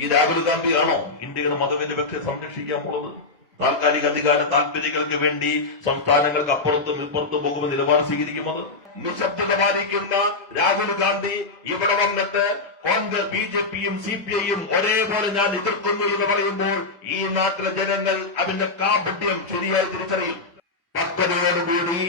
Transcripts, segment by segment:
ഈ രാഹുൽ ഗാന്ധിയാണോ ഇന്ത്യയുടെ മതനിരപേക്ഷതയെ സംരക്ഷിക്കാൻ പോണത്? താൽക്കാലിക അധികാര താല്പര്യങ്ങൾക്ക് വേണ്ടി സംസ്ഥാനങ്ങൾക്ക് അപ്പുറത്തും ഇപ്പുറത്തും പോകുമ്പോൾ നിലപാട് സ്വീകരിക്കുന്നത്? നിശബ്ദത പാലിക്കുന്ന രാഹുൽ ഗാന്ധി ഇവിടെ വന്നിട്ട് കോൺഗ്രസ്, ബിജെപിയും CPIയും ഒരേപോലെ ഞാൻ എതിർക്കുന്നു എന്ന് പറയുമ്പോൾ ഈ നാട്ടിലെ ജനങ്ങൾ അതിന്റെ കാപട്യം ശരിയായി തിരിച്ചറിയും. പക്വതയോടുകൂടി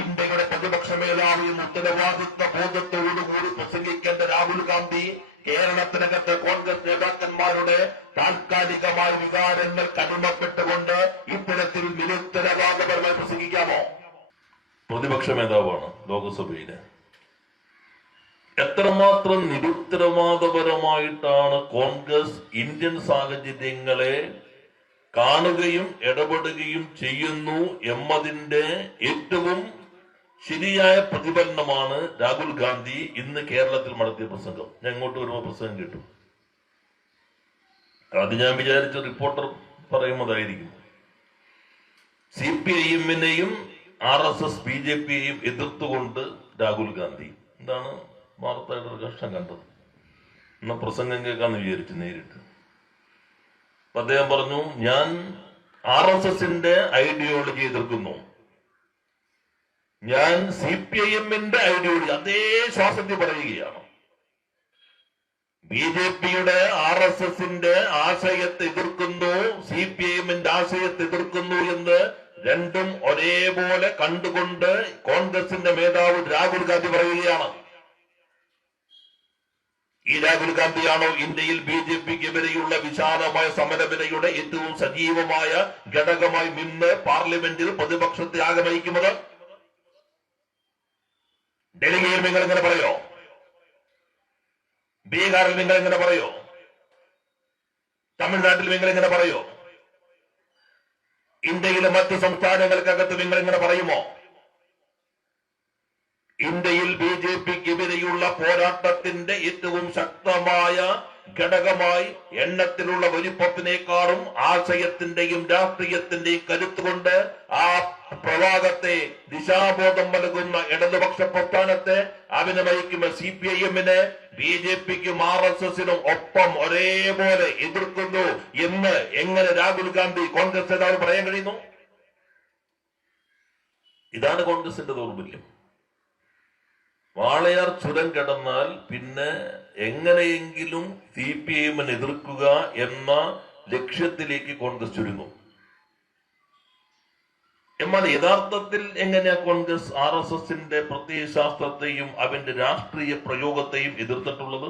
ഇന്ത്യയുടെ പ്രതിപക്ഷ മേധാവിയും ഉത്തരവാദിത്വ ബോധത്തോടുകൂടി പ്രസംഗിക്കേണ്ട രാഹുൽ ഗാന്ധി കേരളത്തിനകത്ത് കോൺഗ്രസ് നേതാക്കന്മാരുടെ താൽക്കാലികമായ വികാരങ്ങൾ കടിമപ്പെട്ടുകൊണ്ട് ഇത്തരത്തിൽ നിരുത്തരവാദപരമായി പ്രസംഗിക്കാമോ? പ്രതിപക്ഷ മേധാവാണ് ലോക്സഭയിലെ. എത്രമാത്രം നിരുത്തരവാദപരമായിട്ടാണ് കോൺഗ്രസ് ഇന്ത്യൻ സാഹചര്യങ്ങളെ കാണുകയും ഇടപെടുകയും ചെയ്യുന്നു എന്നതിന്റെ ഏറ്റവും ശരിയായ പ്രതിഫലനമാണ് രാഹുൽ ഗാന്ധി ഇന്ന് കേരളത്തിൽ നടത്തിയ പ്രസംഗം. ഞാൻ ഇങ്ങോട്ട് വരുമ്പോൾ പ്രസംഗം കേട്ടു. അത് ഞാൻ വിചാരിച്ച റിപ്പോർട്ടർ പറയുന്നതായിരിക്കും. CPIഎമ്മിനെയും RSS BJPയെയും എതിർത്തുകൊണ്ട് രാഹുൽ ഗാന്ധി. എന്താണ് വാർത്തയുടെ ഒരു കഷ്ടം കണ്ടത്? എന്ന പ്രസംഗം കേൾക്കാന്ന് വിചാരിച്ചു നേരിട്ട്. അദ്ദേഹം പറഞ്ഞു, ഞാൻ RSSന്റെ ഐഡിയോളജി എതിർക്കുന്നു, ഞാൻ CPIഎമ്മിന്റെ ഐഡിയോളജി അതേ ശ്വാസത്തിൽ പറയുകയാണ്. BJPയുടെ RSSന്റെ ആശയത്തെ എതിർക്കുന്നു, CPIഎമ്മിന്റെ ആശയത്തെ എതിർക്കുന്നു എന്ന് രണ്ടും ഒരേപോലെ കണ്ടുകൊണ്ട് കോൺഗ്രസിന്റെ മേധാവ് രാഹുൽ ഗാന്ധി പറയുകയാണ്. ഈ രാഹുൽ ഗാന്ധിയാണോ ഇന്ത്യയിൽ BJPക്കെതിരെയുള്ള വിശാലമായ സമരവിനയുടെ ഏറ്റവും സജീവമായ ഘടകമായി നിന്ന് പാർലമെന്റിൽ പ്രതിപക്ഷത്തെ ആഗമയിക്കുന്നത്? ഡൽഹിയിൽ നിങ്ങൾ എങ്ങനെ പറയോ? ബീഹാറിൽ നിങ്ങൾ എങ്ങനെ പറയോ? തമിഴ്നാട്ടിൽ നിങ്ങൾ എങ്ങനെ പറയോ? ഇന്ത്യയിലെ മറ്റ് സംസ്ഥാനങ്ങൾക്കകത്ത് നിങ്ങൾ എങ്ങനെ പറയുമോ? ഇന്ത്യയിൽ BJPക്കെതിരെയുള്ള പോരാട്ടത്തിന്റെ ഏറ്റവും ശക്തമായ ഘടകമായി എണ്ണത്തിലുള്ള വലിപ്പത്തിനേക്കാളും ആശയത്തിന്റെയും രാഷ്ട്രീയത്തിന്റെയും കരുത്തുകൊണ്ട് ആ പ്രവാഹത്തെ ദിശാബോധം നൽകുന്ന ഇടതുപക്ഷ പ്രസ്ഥാനത്തെ അഭിനയിക്കുന്ന CPIഎമ്മിന് BJPക്കും RSSനും ഒപ്പം ഒരേപോലെ എതിർക്കുന്നു എന്ന് എങ്ങനെ രാഹുൽ ഗാന്ധി കോൺഗ്രസ് നേതാവ് പറയാൻ കഴിയുന്നു? ഇതാണ് കോൺഗ്രസിന്റെ ദൗർബല്യം. വാളയാർ ചുരം കടന്നാൽ പിന്നെ എങ്ങനെയെങ്കിലും CPIഎമ്മിനെ എതിർക്കുക എന്ന ലക്ഷ്യത്തിലേക്ക് കോൺഗ്രസ് ചുരുങ്ങും. എന്നാൽ യഥാർത്ഥത്തിൽ എങ്ങനെയാ കോൺഗ്രസ് RSSന്റെ പ്രത്യയശാസ്ത്രത്തെയും അവന്റെ രാഷ്ട്രീയ പ്രയോഗത്തെയും എതിർത്തിട്ടുള്ളത്?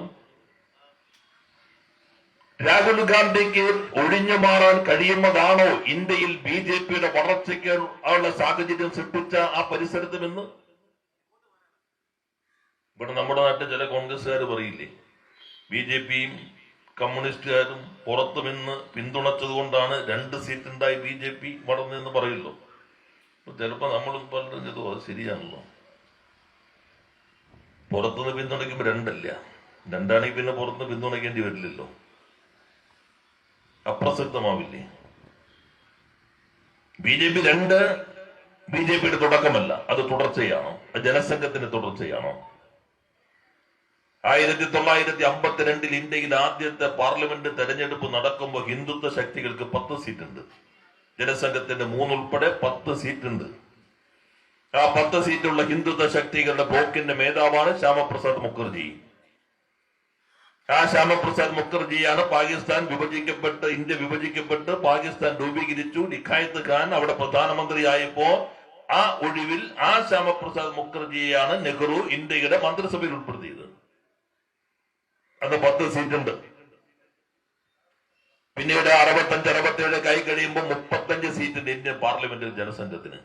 രാഹുൽ ഗാന്ധിക്ക് ഒഴിഞ്ഞു മാറാൻ കഴിയുന്നതാണോ ഇന്ത്യയിൽ BJPയുടെ വളർച്ചയ്ക്ക് ഉള്ള സാഹചര്യം സൃഷ്ടിച്ച ആ പരിസരത്തുമെന്ന്? ഇവിടെ നമ്മുടെ നാട്ടിൽ ചില കോൺഗ്രസ്സുകാർ പറയില്ലേ, BJPയും കമ്മ്യൂണിസ്റ്റുകാരും പുറത്തുനിന്ന് പിന്തുണച്ചത് കൊണ്ടാണ് 2 സീറ്റ് ഉണ്ടായി BJP വളർന്നെന്ന് പറയല്ലോ. ചിലപ്പോ നമ്മളും പറഞ്ഞത് അത് ശരിയാണല്ലോ. പുറത്തുനിന്ന് പിന്തുണയ്ക്കുമ്പോ 2 അല്ല, 2 ആണെങ്കിൽ പിന്നെ പുറത്തുനിന്ന് പിന്തുണയ്ക്കേണ്ടി വരില്ലല്ലോ, അപ്രസക്തമാവില്ലേ. BJP 2 BJPയുടെ തുടക്കമല്ല, അത് തുടർച്ചയാണോ? അത് ജനസംഘത്തിന്റെ തുടർച്ചയാണോ? 1952 ഇന്ത്യയിൽ ആദ്യത്തെ പാർലമെന്റ് തെരഞ്ഞെടുപ്പ് നടക്കുമ്പോൾ ഹിന്ദുത്വ ശക്തികൾക്ക് 10 സീറ്റ് ഉണ്ട്. ജനസംഘത്തിന്റെ 3 ഉൾപ്പെടെ 10 സീറ്റ് ഉണ്ട്. ആ 10 സീറ്റുള്ള ഹിന്ദുത്വ ശക്തികളുടെ ബ്ലോക്കിന്റെ മേധാവാണ് ശ്യാമപ്രസാദ് മുഖർജി. ആ ശ്യാമപ്രസാദ് മുഖർജിയാണ് ഇന്ത്യ വിഭജിക്കപ്പെട്ട് പാകിസ്ഥാൻ രൂപീകരിച്ചു. ലിഖായത്ത് ഖാൻ അവിടെ പ്രധാനമന്ത്രിയായപ്പോ ആ ഒഴിവിൽ ആ ശ്യാമപ്രസാദ് മുഖർജിയെയാണ് നെഹ്റു ഇന്ത്യയുടെ മന്ത്രിസഭയിൽ ഉൾപ്പെടുത്തിയത്. അത് 10 സീറ്റ് ഉണ്ട്. പിന്നീട് 65-67 കൈ കഴിയുമ്പോൾ 35 സീറ്റുണ്ട് ഇന്ത്യൻ പാർലമെന്റിൽ ജനസംഘത്തിന്.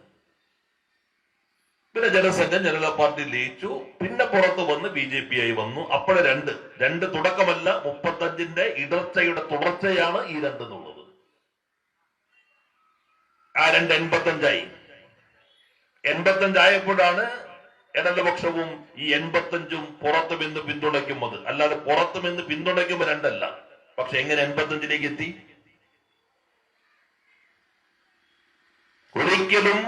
പിന്നെ ജനസംഘം ജനതാ പാർട്ടി ലയിച്ചു. പിന്നെ പുറത്തു വന്ന് BJP ആയി വന്നു. അപ്പോഴെ 2 തുടക്കമല്ല, 35ന്റെ ഇടർച്ചയുടെ തുടർച്ചയാണ് ഈ 2 എന്നുള്ളത്. ആ 2 85ആയി. 85 ആയപ്പോഴാണ് ഇടതുപക്ഷവും ഈ 85ഉം പുറത്തു നിന്ന് പിന്തുണയ്ക്കുന്നത്. അല്ലാതെ പുറത്തു നിന്ന് പിന്തുണയ്ക്കുമ്പോ 2 അല്ല. പക്ഷെ എങ്ങനെ 85ലേക്ക് എത്തി? ഒരിക്കലും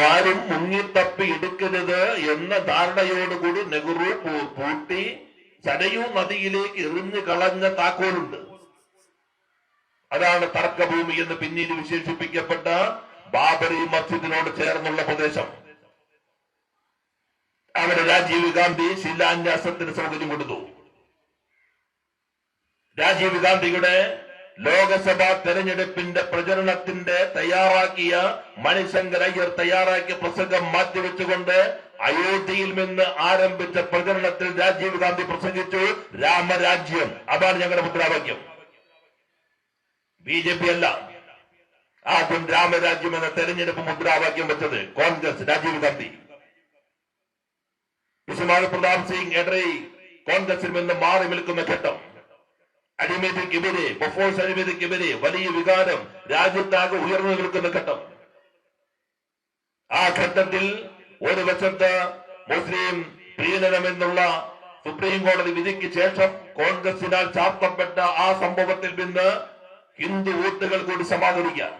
ആരും മുങ്ങിത്തപ്പി എടുക്കരുത് എന്ന ധാരണയോടുകൂടി നെഹ്റു പൂട്ടി സരയൂ നദിയിലേക്ക് എറിഞ്ഞു കളഞ്ഞ താക്കോലുണ്ട്. അതാണ് തർക്കഭൂമി എന്ന് പിന്നീട് വിശേഷിപ്പിക്കപ്പെട്ട ബാബറി മസ്ജിദിനോട് ചേർന്നുള്ള പ്രദേശം. അവിടെ രാജീവ് ഗാന്ധി ശിലാന്യാസത്തിന് സൗകര്യം കൊടുത്തു. രാജീവ് ഗാന്ധിയുടെ ലോകസഭാ തെരഞ്ഞെടുപ്പിന്റെ പ്രചരണത്തിന്റെ തയ്യാറാക്കിയ മണിശങ്കർ അയ്യർ തയ്യാറാക്കിയ പ്രസംഗം മാറ്റിവെച്ചുകൊണ്ട് അയോധ്യയിൽ നിന്ന് ആരംഭിച്ച പ്രചരണത്തിൽ രാജീവ് ഗാന്ധി പ്രസംഗിച്ചു രാമരാജ്യം. അതാണ് ഞങ്ങളുടെ മുദ്രാവാക്യം. BJP അല്ല ആദ്യം രാമരാജ്യം എന്ന തെരഞ്ഞെടുപ്പ് മുദ്രാവാക്യം വെച്ചത് കോൺഗ്രസ്, രാജീവ് ഗാന്ധി. വിശ്വനാഥ് പ്രതാപ് സിംഗ് എഡ്രൈ കോൺഗ്രസിൽ നിന്ന് മാറി നിൽക്കുന്ന ഘട്ടം, അഴിമതിക്കെതിരെ ബൊഫോഴ്സ് അഴിമതിക്കെതിരെ വലിയ വികാരം രാജ്യത്താകെ ഉയർന്നു നിൽക്കുന്ന ഘട്ടം. ആ ഘട്ടത്തിൽ ഒരു വശത്ത് മുസ്ലിം പീഡനം എന്നുള്ള സുപ്രീം കോടതി വിധിക്ക് ശേഷം കോൺഗ്രസിനാൽ ചാർത്തപ്പെട്ട ആ സംഭവത്തിൽ നിന്ന് ഹിന്ദു വോട്ടുകൾ കൂടി സമാഹരിക്കാൻ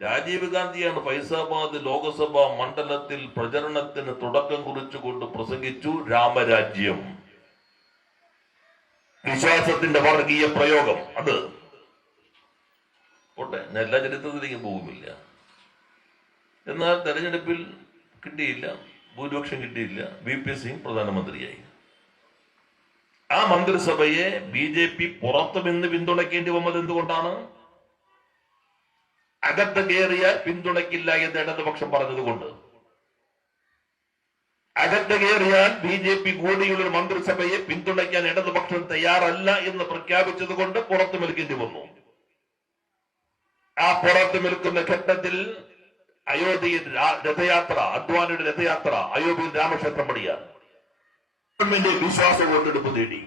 രാജീവ് ഗാന്ധിയാണ് ഫൈസാബാദ് ലോകസഭാ മണ്ഡലത്തിൽ പ്രചരണത്തിന് തുടക്കം കുറിച്ചുകൊണ്ട് പ്രസംഗിച്ചു രാമരാജ്യം, വിശ്വാസത്തിന്റെ വർഗീയ പ്രയോഗം. അത് പോട്ടെ, എല്ലാ ചരിത്രത്തിലേക്കും പോകുന്നില്ല. എന്നാൽ തെരഞ്ഞെടുപ്പിൽ കിട്ടിയില്ല, ഭൂരിപക്ഷം കിട്ടിയില്ല. VP സിംഗ് പ്രധാനമന്ത്രിയായി. ആ മന്ത്രിസഭയെ BJP പുറത്തു നിന്ന് പിന്തുണയ്ക്കേണ്ടി വന്നത് എന്തുകൊണ്ടാണ്? അകത്ത് കയറിയാൽ പിന്തുണയ്ക്കില്ല എന്ന് ഇടതുപക്ഷം പറഞ്ഞതുകൊണ്ട്. അകത്ത് കയറിയാൽ BJP കൂടിയുള്ള ഒരു മന്ത്രിസഭയെ പിന്തുണയ്ക്കാൻ ഇടതുപക്ഷം തയ്യാറല്ല എന്ന് പ്രഖ്യാപിച്ചത് കൊണ്ട് പുറത്തു നിൽക്കേണ്ടി വന്നു. ആ പുറത്തു നിൽക്കുന്ന ഘട്ടത്തിൽ അയോധ്യയിൽ രഥയാത്ര, അദ്വാനിയുടെ രഥയാത്ര അയോധ്യയിൽ രാമക്ഷേത്രം പണിയാൻ ഗവൺമെന്റ് വിശ്വാസ വോട്ടെടുപ്പ് നേടി.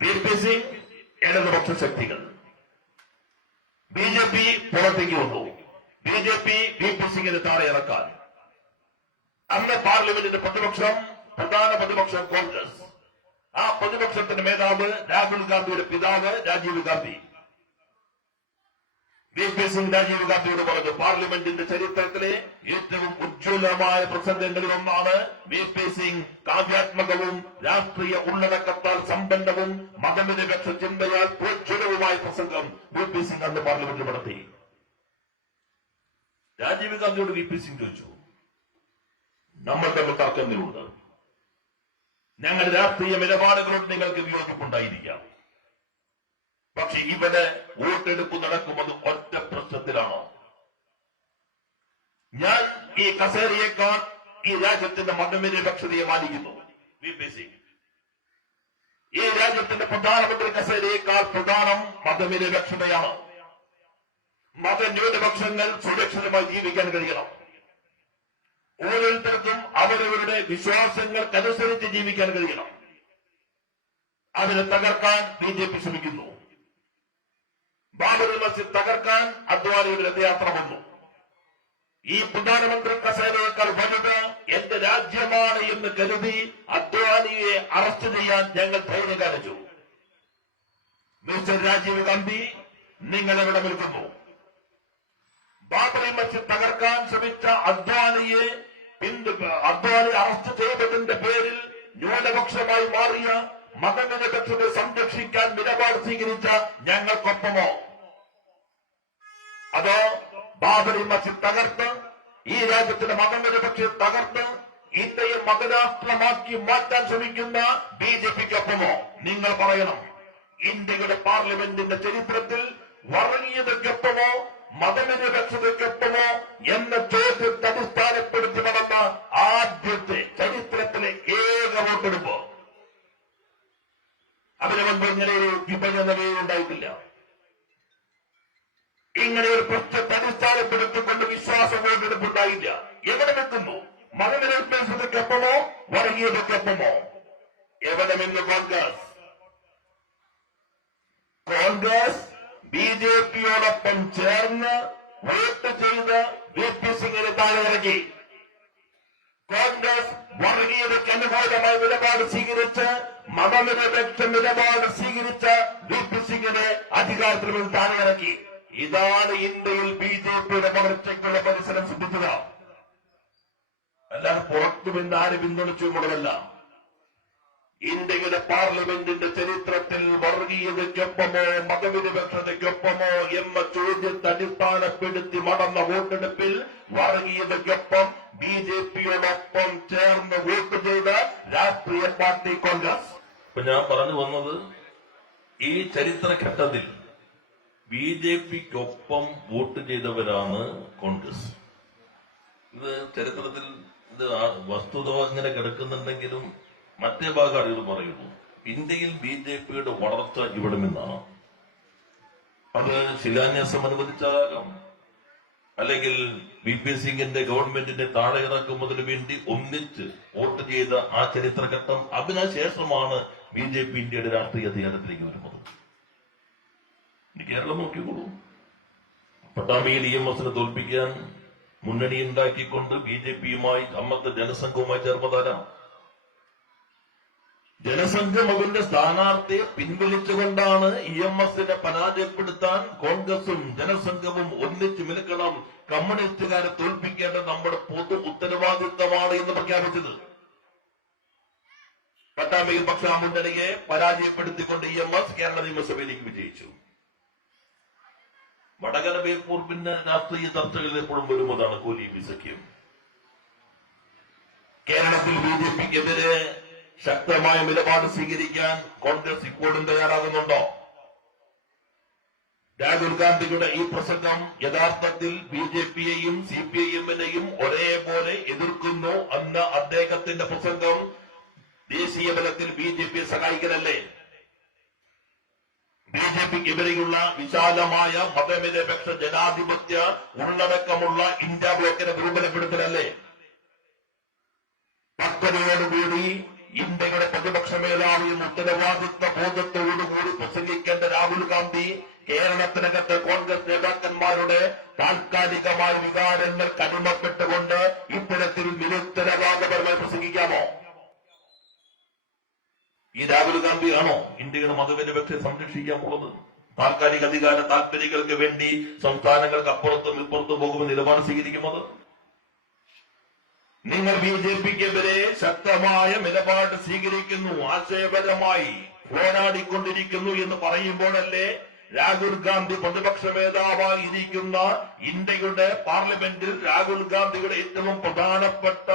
VP സിംഗ് ഇടതുപക്ഷ ശക്തികൾ, BJP പുറത്തേക്ക് വന്നു. BJP VP സിംഗിനെ താഴെ ഇറക്കാൻ. അന്ന് പാർലമെന്റിന്റെ പ്രധാന പ്രതിപക്ഷം കോൺഗ്രസ്. ആ പ്രതിപക്ഷത്തിന്റെ മേധാവ് രാഹുൽ ഗാന്ധിയുടെ പിതാവ് രാജീവ് ഗാന്ധി. VP സിംഗ് രാജീവ് ഗാന്ധിയോട് പറഞ്ഞു, പാർലമെന്റിന്റെ ചരിത്രത്തിലെ ഏറ്റവും ഉജ്ജ്വലമായ പ്രസംഗങ്ങളിൽ ഒന്നാണ് VP സിംഗ് കാവ്യാത്മകവും രാഷ്ട്രീയ ഉള്ളടക്കത്താൽ സമ്പന്നവും മതനിരപേക്ഷ ചിന്തയാൽ പ്രോജ്വലവുമായ പ്രസംഗം VP സിംഗ് അന്ന് പാർലമെന്റിൽ നടത്തി. രാജീവ് ഗാന്ധിയോട് VP സിംഗ് ചോദിച്ചു, നമ്മൾ തമ്മിൽ തർക്കങ്ങളുണ്ട്, ഞങ്ങൾ രാഷ്ട്രീയ നിലപാടുകളോട് നിങ്ങൾക്ക് വിയോജിപ്പുണ്ടായിരിക്കാം, പക്ഷെ ഇവിടെ വോട്ടെടുപ്പ് നടക്കുന്നത് ഒറ്റ പ്രശ്നത്തിലാണോ? ഞാൻ ഈ കസേരയേക്കാൾ ഈ രാജ്യത്തിന്റെ മതനിരപേക്ഷതയെ മാനിക്കുന്നു. VP സിംഗ്, ഈ രാജ്യത്തിന്റെ പ്രധാനമന്ത്രി കസേരയേക്കാൾ പ്രധാനം മതനിരപേക്ഷതയാണ്. മതന്യൂനപക്ഷങ്ങൾ സുരക്ഷിതമായി ജീവിക്കാൻ കഴിയണം. ഓരോരുത്തർക്കും അവരവരുടെ വിശ്വാസങ്ങൾക്കനുസരിച്ച് ജീവിക്കാൻ കഴിയണം. അതിനെ തകർക്കാൻ BJP ശ്രമിക്കുന്നു. ബാബറി മസ്ജിദ് തകർക്കാൻ അദ്വാനിയുടെ രഥയാത്ര വന്നു. ഈ പ്രധാനമന്ത്രി കസേരയേക്കാൾ വലുത് എന്റെ രാജ്യമാണ് എന്ന് കരുതി അദ്വാനിയെ അറസ്റ്റ് ചെയ്യാൻ ഞങ്ങൾ ധൈര്യം കാണിച്ചു. മിസ്റ്റർ രാജീവ് ഗാന്ധി, നിങ്ങൾ എവിടെ നിൽക്കുന്നു? ബാബറി മസ്ജിദ് തകർക്കാൻ ശ്രമിച്ച അദ്വാനി അറസ്റ്റ് ചെയ്തതിന്റെ പേരിൽ ന്യൂനപക്ഷമായി മാറിയ മതനിരപേക്ഷതയെ സംരക്ഷിക്കാൻ നിലപാട് സ്വീകരിച്ച ഞങ്ങൾക്കൊപ്പമോ? അതോ ബാബറി മസ്ജിദ് തകർത്ത് ഈ രാജ്യത്തിന്റെ മതനിരപേക്ഷതയെ തകർത്ത് ഇന്ത്യയെ മതരാഷ്ട്രമാക്കി മാറ്റാൻ ശ്രമിക്കുന്ന BJPക്കൊപ്പമോ? നിങ്ങൾ പറയണം. ഇന്ത്യയുടെ പാർലമെന്റിന്റെ ചരിത്രത്തിൽ വർഗീയതയ്ക്കൊപ്പമോ മതനിരപേക്ഷതയ്ക്കൊപ്പമോ എന്ന ചോദ്യത്തെ അടിസ്ഥാനപ്പെടുത്തി നടന്ന ആദ്യത്തെ ചരിത്രത്തിലെ ഏക വോട്ടെടുപ്പ്. അതിനു മുൻപ് ഇങ്ങനെ ഒരു വിഭജനമേ ഉണ്ടായിട്ടില്ല. ഇങ്ങനെ ഒരു പ്രശ്നത്തെ അടിസ്ഥാനപ്പെടുത്തിക്കൊണ്ട് വിശ്വാസ വോട്ടെടുപ്പ് ഉണ്ടായില്ല. എവിടെ നിൽക്കുന്നു? മതനിരപേക്ഷതയ്ക്കൊപ്പമോ വർഗീയതയ്ക്കൊപ്പമോ? എവിടെ നിന്ന്? കോൺഗ്രസ് BJPയോടൊപ്പം ചേർന്ന് വോട്ട് ചെയ്ത് VP സിംഗിനെ താഴെ ഇറക്കി. കോൺഗ്രസ് വർഗീയതയ്ക്ക് അനുകൂലമായ നിലപാട് സ്വീകരിച്ച് മതനിരപേക്ഷ നിലപാട് സ്വീകരിച്ച VP സിംഗിനെ അധികാരത്തിൽ നിന്ന് താഴെ ഇറക്കി. ഇതാണ് ഇന്ത്യയിൽ BJPയുടെ വളർച്ചയ്ക്കുള്ള പരിസരം സൃഷ്ടിച്ചത്. അല്ലാതെ പുറത്തു നിന്ന് ആര് പിന്തുണച്ചു കൊണ്ടതല്ല. ഇന്ത്യയുടെ പാർലമെന്റിന്റെ ചരിത്രത്തിൽ വർഗീയ വർഗീയതയ്ക്കൊപ്പമോ മതനിരപേക്ഷതയ്ക്കൊപ്പമോ എന്ന ചോദ്യത്തെ അടിസ്ഥാനപ്പെടുത്തി നടന്ന വോട്ടെടുപ്പിൽ വർഗീയതയ്ക്കൊപ്പം BJPയോടൊപ്പം ചേർന്ന് വോട്ട് ചെയ്ത രാഷ്ട്രീയ പാർട്ടി കോൺഗ്രസ്. ഇപ്പൊ ഞാൻ പറഞ്ഞു വന്നത്, ഈ ചരിത്രഘട്ടത്തിൽ BJPക്കൊപ്പം വോട്ട് ചെയ്തവരാണ് കോൺഗ്രസ്. ഇത് ചരിത്രത്തിൽ ഇത് വസ്തുത ഇങ്ങനെ കിടക്കുന്നുണ്ടെങ്കിലും മറ്റേ ഭാഗം ആളുകൾ പറയുന്നു, ഇന്ത്യയിൽ BJPയുടെ വളർച്ച ഇവിടെ നിന്നാണ്. അത് ശിലാന്യാസം അനുവദിച്ചാകാം, അല്ലെങ്കിൽ VP സിംഗിന്റെ ഗവൺമെന്റിനെ താഴെ ഇറക്കുന്നതിന് വേണ്ടി ഒന്നിച്ച് വോട്ട് ചെയ്ത ആ ചരിത്രഘട്ടം. അതിനുശേഷമാണ് BJP ഇന്ത്യയുടെ രാഷ്ട്രീയ അധികാരത്തിലേക്ക് വരുന്നത്. കേരളം നോക്കിക്കോളൂ. പട്ടാമ്പിയിൽ EMSനെ തോൽപ്പിക്കാൻ മുന്നണി ഉണ്ടാക്കിക്കൊണ്ട് BJPയുമായി അന്നത്തെ ജനസംഘവുമായി ചേർന്നതാരാ? ജനസംഘം അവന്റെ സ്ഥാനാർത്ഥിയെ പിൻവലിച്ചുകൊണ്ടാണ് EMSനെ പരാജയപ്പെടുത്താൻ കോൺഗ്രസും ജനസംഘവും ഒന്നിച്ചു നിൽക്കണം, കമ്മ്യൂണിസ്റ്റുകാരെ തോൽപ്പിക്കേണ്ടത് നമ്മുടെ പൊതു ഉത്തരവാദിത്തമാണ് എന്ന് പ്രഖ്യാപിച്ചത്. പട്ടാമ്പിയിൽ പക്ഷേ ആ മുന്നണിയെ പരാജയപ്പെടുത്തിക്കൊണ്ട് EMS കേരള നിയമസഭയിലേക്ക് വിജയിച്ചു. വടകര ബേപ്പൂർ പിന്നെ രാഷ്ട്രീയ ചർച്ചകളിൽ എപ്പോഴും വരുന്നതാണ് കോലീബി സഖ്യം. കേരളത്തിൽ BJPക്കെതിരെ ശക്തമായ നിലപാട് സ്വീകരിക്കാൻ കോൺഗ്രസ് ഇപ്പോഴും തയ്യാറാകുന്നുണ്ടോ? രാഹുൽ ഗാന്ധിയുടെ ഈ പ്രസംഗം യഥാർത്ഥത്തിൽ BJPയെയും CPIMനെയും ഒരേപോലെ എതിർക്കുന്നു എന്ന അദ്ദേഹത്തിന്റെ പ്രസംഗം ദേശീയ തലത്തിൽ BJPയെ സഹായിക്കലല്ലേ? BJPക്കെതിരെയുള്ള വിശാലമായ മതനിരപേക്ഷ ജനാധിപത്യ ഉള്ളടക്കമുള്ള ഇന്ത്യ ബ്ലോക്കിനെ ദുർബലപ്പെടുത്തലല്ലേ? പക്വതയോടുകൂടി ഇന്ത്യയുടെ പ്രതിപക്ഷ മേധാവി എന്ന ഉത്തരവാദിത്വ ബോധത്തോടുകൂടി പ്രസംഗിക്കേണ്ട രാഹുൽ ഗാന്ധി കേരളത്തിനകത്ത് കോൺഗ്രസ് നേതാക്കന്മാരുടെ താൽക്കാലികമായ വികാരങ്ങൾ കടിമപ്പെട്ടുകൊണ്ട് ഇത്തരത്തിൽ നിരുത്തരവാദപരമായി പ്രസംഗിക്കാമോ? ഈ രാഹുൽ ഗാന്ധിയാണോ ഇന്ത്യയുടെ മതനിരപേക്ഷ സംരക്ഷിക്കാൻ പോകുന്നത്? താൽക്കാലിക അധികാര താൽപര്യങ്ങൾക്ക് വേണ്ടി സംസ്ഥാനങ്ങൾക്ക് അപ്പുറത്തും ഇപ്പുറത്തും പോകുമ്പോൾ നിലപാട് സ്വീകരിക്കുന്നത്? നിങ്ങൾ BJPക്കെതിരെ ശക്തമായ നിലപാട് സ്വീകരിക്കുന്നു, ആശയപരമായി പോരാടിക്കൊണ്ടിരിക്കുന്നു എന്ന് പറയുമ്പോഴല്ലേ രാഹുൽ ഗാന്ധി പ്രതിപക്ഷ മേധാവായി ഇരിക്കുന്ന ഇന്ത്യയുടെ പാർലമെന്റിൽ രാഹുൽ ഗാന്ധിയുടെ ഏറ്റവും പ്രധാനപ്പെട്ട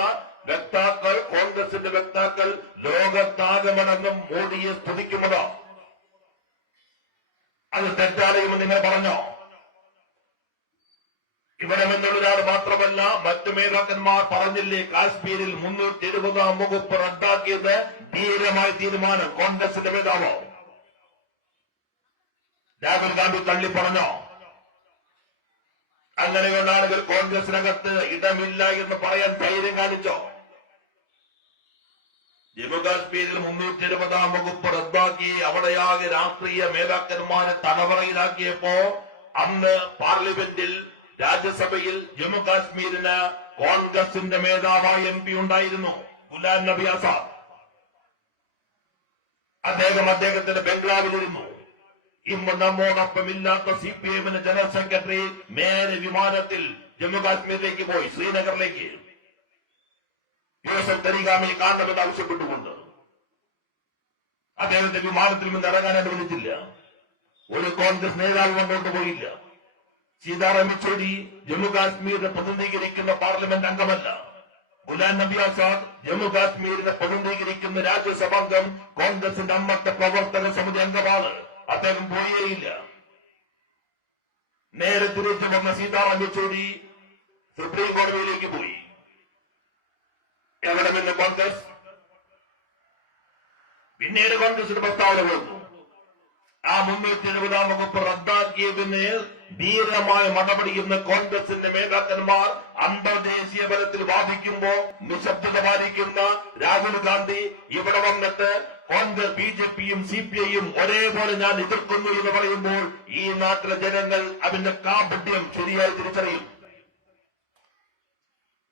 വക്താക്കൾ, കോൺഗ്രസിന്റെ വക്താക്കൾ ലോകത്താകമടങ്ങും മോഡിയെ സ്തുതിക്കുന്നത്? അത് തെറ്റാണെന്ന് നിങ്ങൾ പറഞ്ഞോ? ഇവിടെ നിന്നുള്ളൊരാൾ മാത്രമല്ല, മറ്റു നേതാക്കന്മാർ പറഞ്ഞില്ലേ, കാശ്മീരിൽ 370 വകുപ്പ് റദ്ദാക്കിയത് ധീരമായ തീരുമാനം കോൺഗ്രസിന്റെ നേതാവോ? രാഹുൽ ഗാന്ധി തള്ളി പറഞ്ഞോ? അങ്ങനെയുള്ള ആളുകൾ കോൺഗ്രസിനകത്ത് ഇടമില്ല എന്ന് പറയാൻ ധൈര്യം കാണിച്ചോ? ജമ്മുകാശ്മീരിൽ 370 വകുപ്പ് റദ്ദാക്കി അവിടെയാകെ രാഷ്ട്രീയ നേതാക്കന്മാരെ തലവറയിലാക്കിയപ്പോ അന്ന് പാർലമെന്റിൽ രാജ്യസഭയിൽ ജമ്മുകാശ്മീരിന് കോൺഗ്രസിന്റെ മേധാവായ MP ഉണ്ടായിരുന്നു, ഗുലാം നബി ആസാദ്. അദ്ദേഹത്തിന്റെ ബംഗ്ലാവിലിരുന്നു. ഇന്ന് നമ്മോടൊപ്പം ഇല്ലാത്ത CPIMന്റെ ജനറൽ സെക്രട്ടറി നേരെ വിമാനത്തിൽ ജമ്മുകാശ്മീരിലേക്ക് പോയി, ശ്രീനഗറിലേക്ക്. യൂസഫ് തരീഖാമിയെ കാണണമെന്ന് ആവശ്യപ്പെട്ടുകൊണ്ട് അദ്ദേഹത്തെ വിമാനത്തിൽ നിന്ന് ഇറങ്ങാൻ അനുവദിച്ചില്ല. ഒരു കോൺഗ്രസ് നേതാവ് കൊണ്ടോട്ട് പോയില്ല. സീതാറാം യെച്ചൂരി ജമ്മുകാശ്മീരിനെ പ്രതിനിധീകരിക്കുന്ന പാർലമെന്റ് അംഗമല്ല. ഗുലാം നബി ആസാദ് ജമ്മുകാശ്മീരിനെ പ്രതിനിധീകരിക്കുന്ന രാജ്യസഭാംഗം, കോൺഗ്രസിന്റെ അന്നത്തെ പ്രവർത്തക സമിതി അംഗമാണ്. അദ്ദേഹം പോയേയില്ല. നേരെ തിരിച്ചു വന്ന സീതാറാം യെച്ചൂരി സുപ്രീം കോടതിയിലേക്ക് പോയി. എവിടെ നിന്ന് കോൺഗ്രസ്? പിന്നീട് കോൺഗ്രസിന് പ്രസ്താവന വന്നു. ആ 370 വകുപ്പ് റദ്ദാക്കിയതിന് ധീരമായ നടപടിയെന്ന് കോൺഗ്രസിന്റെ നേതാക്കന്മാർ അന്തർദേശീയ തലത്തിൽ വാദിക്കുമ്പോ നിശബ്ദത പാലിക്കുന്ന രാഹുൽ ഗാന്ധി ഇവിടെ വന്നിട്ട് കോൺഗ്രസ് BJPയും CPIയും ഒരേപോലെ ഞാൻ എതിർക്കുന്നു എന്ന് പറയുമ്പോൾ ഈ നാട്ടിലെ ജനങ്ങൾ അതിന്റെ കാപട്യം ശരിയായി തിരിച്ചറിയും.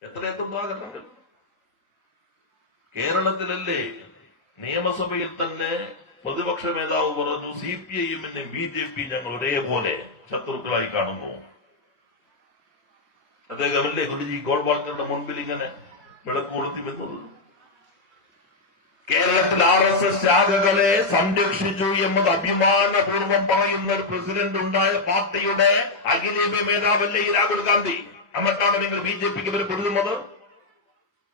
എത്രയെത്തുന്ന കേരളത്തിലല്ലേ നിയമസഭയിൽ തന്നെ പ്രതിപക്ഷ നേതാവ് പറഞ്ഞു, CPIMന്റെ BJP ഞങ്ങൾ ഒരേപോലെ ശത്രുക്കളായി കാണുന്നു. അദ്ദേഹമല്ലേ ഗുരുജി ഗോൾവാൾക്കറുടെ മുൻപിൽ ഇങ്ങനെ വിളക്ക് കൊളുത്തി വെക്കുന്നത്? കേരളത്തിൽ RSS ശാഖകളെ സംരക്ഷിച്ചു എന്നത് അഭിമാനപൂർവ്വം പറയുന്ന ഒരു പ്രസിഡന്റ് ഉണ്ടായ പാർട്ടിയുടെ അഖിലേന്ത്യാ മേധാവല്ലേ ഈ രാഹുൽ ഗാന്ധി. എന്നിട്ടാണ് നിങ്ങൾ BJPക്ക് ഇവർ പൊരുതുന്നത്.